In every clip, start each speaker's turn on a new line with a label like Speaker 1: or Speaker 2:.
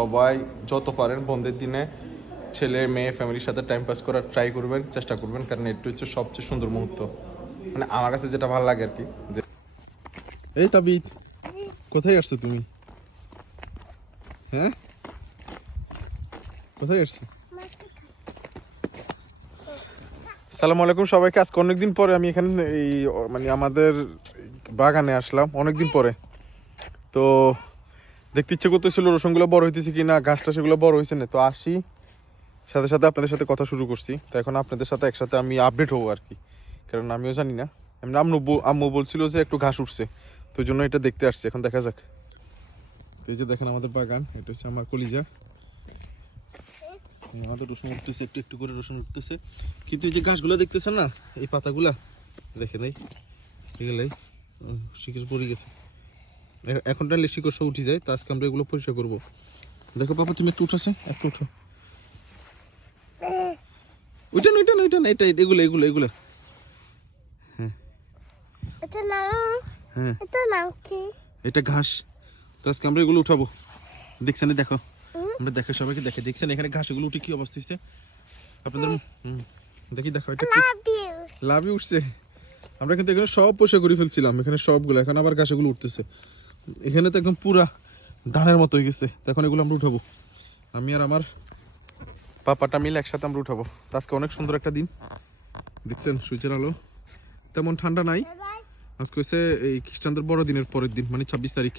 Speaker 1: সবাই যত পারেন বন্ধের দিনে ছেলে মেয়ে ফ্যামিলির সাথে টাইম পাস করার ট্রাই করবেন চেষ্টা করবেন কারণ এটা হচ্ছে সবচেয়ে সুন্দর মুহূর্ত। মানে আমার কাছে যেটা ভালো লাগে আর কি যে এই তাবিদ কোথায় আসছো তুমি? হ্যাঁ? কোথায় আসছো? সালাম আলাইকুম সবাইকে। আজকে অনেকদিন পরে আমি এখানে এই মানে আমাদের বাগানে আসলাম অনেকদিন পরে। তো দেখতে ইচ্ছে করতেছিল রসুনগুলো বড় হইতেছে কিনা গাছটা সেগুলো বড় হয়েছে না, তো আসি। সাথে সাথে আপনাদের সাথে কথা শুরু করছি। তো এখন আপনাদের সাথে একসাথে আমি আপডেট হব আর কি। কারণ আমিও জানি না। এমনি আম্মু আম্মু বলছিল যে একটু ঘাস উঠছে। তো জন্য এটা দেখতে আসছি। এখন দেখা যাক। এই যে দেখেন আমাদের বাগান, এটা হচ্ছে আমার কলিজা। আমাদের রসুন উঠতেছে, একটু একটু করে রসুন উঠতেছে। কিন্তু এই যে গাছগুলো দেখতেছেন না, এই পাতাগুলা, দেখেন এই এগুলাই শিকড় পড়ে গেছে। এখন টানলে শিকড় সব উঠে যায় তো আজকে আমরা এগুলো পরিষ্কার করব। দেখো বাবা তুমি একটু উঠাছে একটু উঠো। ওইটা না ওইটা না ওইটা না এটা এগুলো এগুলো এগুলো।
Speaker 2: নাম
Speaker 1: হ্যাঁ।
Speaker 2: এটা
Speaker 1: ঘাস। তো আজকে আমরা এগুলো উঠাবো। দেখছেন দেখো। আমরা দেখো সবাইকে দেখে। দেখছেন এখানে ঘাসগুলো উঠে কি অবস্থা হচ্ছে আপনাদের দেখি দেখো এটা লাভই উঠছে। আমরা কিন্তু এখানে সব পরিষ্কার করে ফেলছিলাম। এখানে সবগুলো। এখন আবার ঘাসগুলো উঠতেছে। এখানে তো একদম পুরা ধানের মতো হয়ে গেছে। তো এখন এগুলো আমরা উঠাবো। আমি আর আমার পাপাটা মিলে একসাথে আমরা উঠাবো। আজকে অনেক সুন্দর একটা দিন। দেখছেন, সূর্যের আলো। তেমন ঠান্ডা নাই। আজকে হচ্ছে এই খ্রিস্টানদের বড়দিনের পরের দিন মানে ছাব্বিশ তারিখ।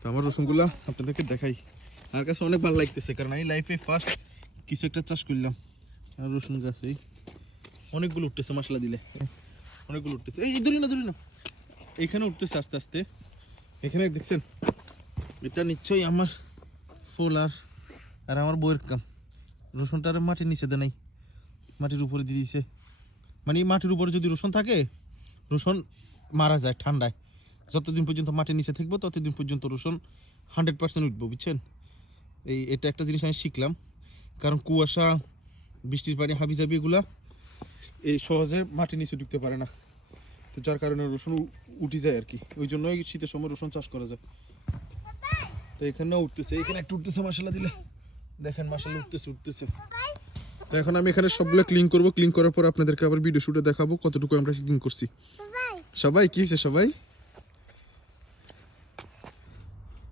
Speaker 1: তো আমার রসুনগুলা আপনাদেরকে দেখাই। আমার কাছে অনেক ভালো লাগতেছে, কারণ আমি লাইফে ফার্স্ট কিছু একটা চাষ করলাম। আর রসুন গাছ, এই অনেকগুলো উঠতেছে, মশলা দিলে। অনেকগুলো উঠতেছে। এই, ধরি না ধরি না। এখানে উঠতেছে আস্তে আস্তে। এখানে দেখছেন? এটা নিশ্চয়ই আমার ফুল আর আর আমার বইয়ের কাম। রসুনটা আর মাটির নিচে দেয় নাই মাটির উপরে দিয়ে দিয়েছে। মানে মাটির উপরে যদি রসুন থাকে, রসুন মারা যায় ঠান্ডায়। যতদিন পর্যন্ত মাটির নিচে থাকব, ততদিন পর্যন্ত রসুন হান্ড্রেড পার্সেন্ট উঠবো, বুঝছেন? এই, এটা একটা জিনিস আমি শিখলাম। কারণ কুয়াশা, বৃষ্টির পানি, হাবিজাবি এগুলা, এই সহজে মাটির নিচে ঢুকতে পারে না। তো যার কারণে রসুন উঠে যায় আর কি। ওই জন্যই শীতের সময় রসুন চাষ করা যায়। তো এখানে উঠতেছে, এখানে একটু উঠতেছে মশলা দিলে। দেখেন মশলা উঠতেছে উঠতেছে। তো এখন আমি এখানে সবগুলো ক্লিন করব। ক্লিন করার পর আপনাদেরকে আবার ভিডিও শুটে দেখাবো কতটুকু আমরা ক্লিন করছি।
Speaker 2: সবাই,
Speaker 1: কি হয়েছে সবাই?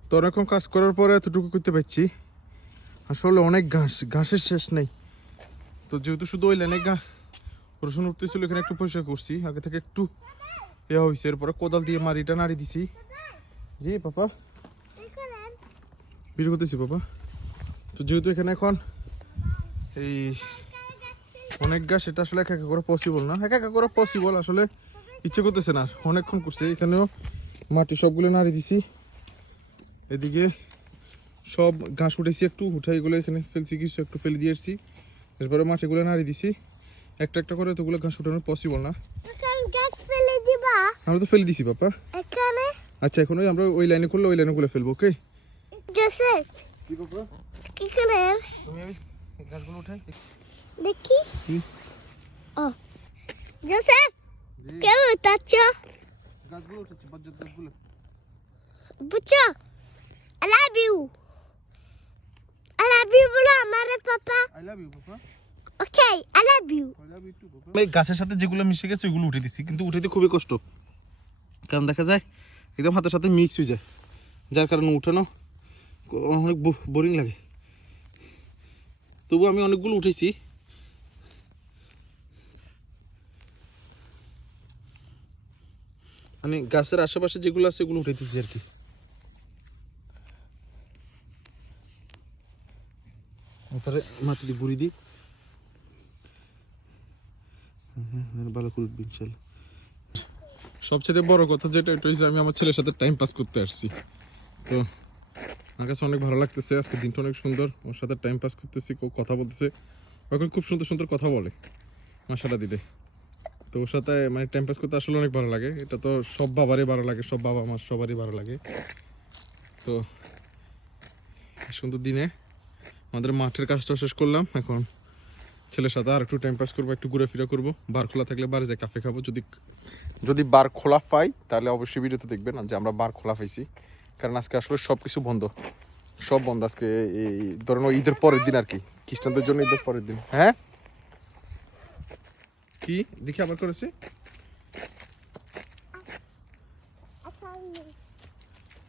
Speaker 1: তো অনেকক্ষণ কাজ করার পরে এতটুকু করতে পারছি। আসলে অনেক ঘাস, ঘাসের শেষ নেই। তো যেহেতু শুধু ওই লাইনে গা রসুন উঠতেছিল, এখানে একটু পরিষ্কার করছি। আগে থেকে একটু ইয়ে হয়েছে এরপরে কোদাল দিয়ে মারিটা নাড়ি দিছি। জি, পাপা। ভিডিও করতেছি, পাপা। তো যেহেতু এখানে এখন এই অনেক গাছ, এটা আসলে একা একা করে পসিবল না। একা একা করে পসিবল আসলে ইচ্ছে করতেছে না। অনেকক্ষণ করছে, এখানেও মাটি সবগুলো নাড়ি দিছি। এদিকে সব ঘাস উঠেছি একটু উঠে এগুলো এখানে ফেলছি, কিছু একটু ফেলে দিয়ে এসছি এরপরে মাটিগুলো নাড়ি দিছি। একটা একটা করে এতগুলো ঘাস উঠানো পসিবল না।
Speaker 2: দিবা?
Speaker 1: আমরা তো ফেলে দিছি পাপা।
Speaker 2: এখানে?
Speaker 1: আচ্ছা এখন ওই আমরা ওই লাইনে করলে ওই লাইনে গুলো ফেলব ওকে?
Speaker 2: জোসেফ।
Speaker 1: কি পাপা?
Speaker 2: কি করে
Speaker 1: তুমি আমি ঘাসগুলো উঠাই।
Speaker 2: দেখি। ও। জোসেফ কেমন তাচ্ছ
Speaker 1: গাছগুলো উঠেছে বজ্জাত গাছগুলো।
Speaker 2: বুঝছ? I love you I love you বলো আমার papa.
Speaker 1: I love you papa.
Speaker 2: Okay I love you
Speaker 1: এই গাছের সাথে যেগুলো মিশে গেছে ওগুলো উঠে দিছি, কিন্তু উঠাইতে খুবই কষ্ট। কারণ দেখা যায়, একদম হাতের সাথে মিক্স হয়ে যায়। যার কারণে উঠানো অনেক বোরিং লাগে। তবু আমি অনেকগুলো উঠেছি মানে গাছের আশেপাশে যেগুলো আছে সেগুলো উঠে দিচ্ছি আর কি। তারপরে মাটি দিয়ে গুড়ি দিই। সবচেয়ে বড় কথা যেটা, এটা হচ্ছে আমি আমার ছেলের সাথে টাইম পাস করতে আসছি। তো আমার কাছে অনেক ভালো লাগতেছে, আজকে দিনটা অনেক সুন্দর। ওর সাথে টাইম পাস করতেছি কথা বলতেছে। এখন খুব সুন্দর সুন্দর কথা বলে মাসাটা দিলে। তো ওর সাথে মানে টাইম পাস করতে আসলে অনেক ভালো লাগে। এটা তো সব বাবারই ভালো লাগে, সব বাবা আমার সবারই ভালো লাগে। তো, সুন্দর দিনে। আমাদের মাঠের কাজটা শেষ করলাম, এখন ছেলের সাথে আর একটু টাইম পাস করব একটু ঘুরে ফিরে করব। বার খোলা থাকলে বারে যাই কাফে খাব। যদি যদি বার খোলা পাই তাহলে অবশ্যই ভিডিওতে দেখবেন যে আমরা বার খোলা পাইছি। কারণ আজকে আসলে সব কিছু বন্ধ। সব বন্ধ আজকে এই ধরেন ঈদের পরের দিন আর কি। খ্রিস্টানদের জন্য ঈদের পরের দিন। হ্যাঁ? কি? দেখি আবার করেছে।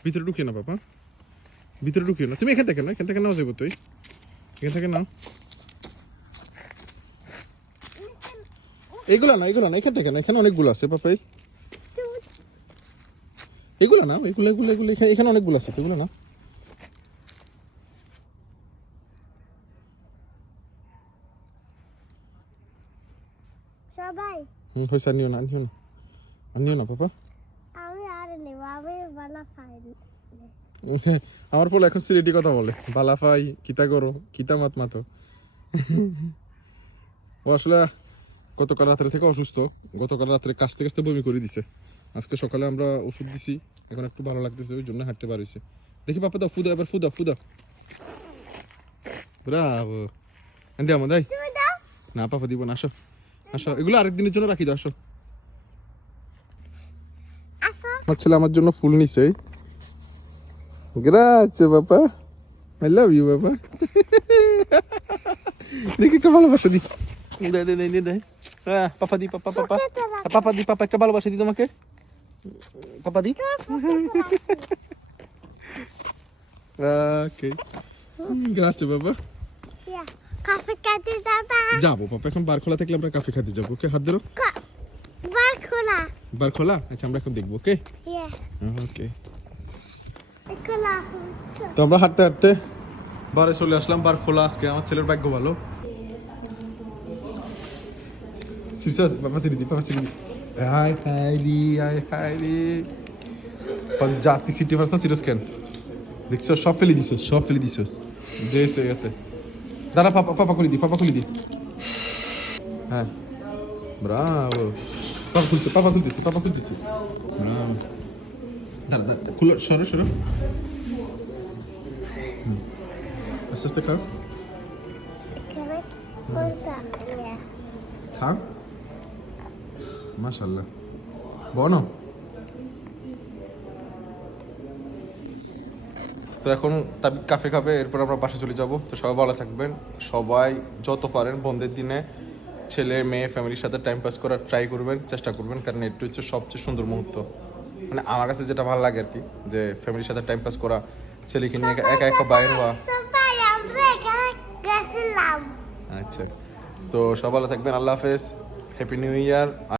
Speaker 1: ভিতরে ঢুকিয়ে না বাবা। ভিতরে ঢুকিয়ে না। তুমি এখান থেকে না এখান থেকে নাও যাব তুই। এখান থেকে নাও। এইগুলো না এগুলো না এখান থেকে না এখানে অনেকগুলো আছে পাপাই। এগুলো না এগুলো এগুলো এগুলো এখানে অনেকগুলো আছে এগুলো না।
Speaker 2: সবাই।
Speaker 1: হুম হয়েছে না আর নিও না। আর নিও না পাপা।
Speaker 2: আমি আর নেব আমি বালা খাইনি
Speaker 1: আমার পোলা এখন সিলেটি কথা বলে। বালাফাই কিতা করো কিতা মাত মাতো। ও আসলে গতকাল রাত্রে থেকে অসুস্থ। গতকাল রাত্রে কাছতে কাছতে বমি করে দিছে। আজকে সকালে আমরা ওষুধ দিছি এখন একটু ভালো লাগতেছে ওই জন্য হাঁটতে পারছে দেখি বাপা দাও ফুদা এবার ফুদা ফুদা। ব্রাভো। এন্দি আমার দাই। না পাপা দিব না আসো। আসো এগুলো আরেকদিনের জন্য রাখি দাও আসো। আমার ছেলে আমার জন্য ফুল নিছে। গ্রাচে বাবা আই লাভ ইউ বাবা দেখি একটা ভালোবাসা দি দে দে দে দে হ্যাঁ পাপা দি পাপা পাপা পাপা দি পাপা একটা ভালোবাসা দি তোমাকে পাপা দি ওকে গ্রাচে বাবা
Speaker 2: কাফে খাইতে যাবা
Speaker 1: যাব পাপা এখন বার খোলা থাকলে আমরা কাফে খেতে যাব ওকে হাত ধরো
Speaker 2: বার খোলা
Speaker 1: বার খোলা আচ্ছা আমরা এখন দেখব ওকে ওকে তো আমরা হাঁটতে হাঁটতে বারে চলে আসলাম বার খোলা আজকে আমার ছেলের ভাগ্য ভালো বাবা সিরি দি হাই হাই রি হাই হাই রি জাতি সিটি ভার্সা সিরিয়াস কেন দেখছ সব ফেলে দিছো সব ফেলে দিছো যে সে এতে দাঁড়া পাপা পাপা খুলি দি পাপা খুলি দি হ্যাঁ ব্রাভো পাপা খুলছে পাপা খুলতেছি পাপা খুলতেছি ব্রাভো দাঁড়া দাঁড়া খুলো সরো সরো আস্তে আস্তে খাও খাও মাশাল্লাহ বনো। তো এখন তাবিদ কাফে খাবে এরপর আমরা বাসা চলে যাব। তো সবাই ভালো থাকবেন। সবাই যত পারেন বন্ধের দিনে ছেলে মেয়ে ফ্যামিলির সাথে টাইম পাস করার ট্রাই করবেন চেষ্টা করবেন কারণ এটি হচ্ছে সবচেয়ে সুন্দর মুহূর্ত। মানে আমার কাছে যেটা ভালো লাগে আর কি যে ফ্যামিলির সাথে টাইম পাস করা ছেলেকে নিয়ে একা একা একা বাইরে হওয়া।
Speaker 2: সবাই
Speaker 1: আচ্ছা। তো সব ভালো থাকবেন আল্লাহ হাফেজ হ্যাপি নিউ ইয়ার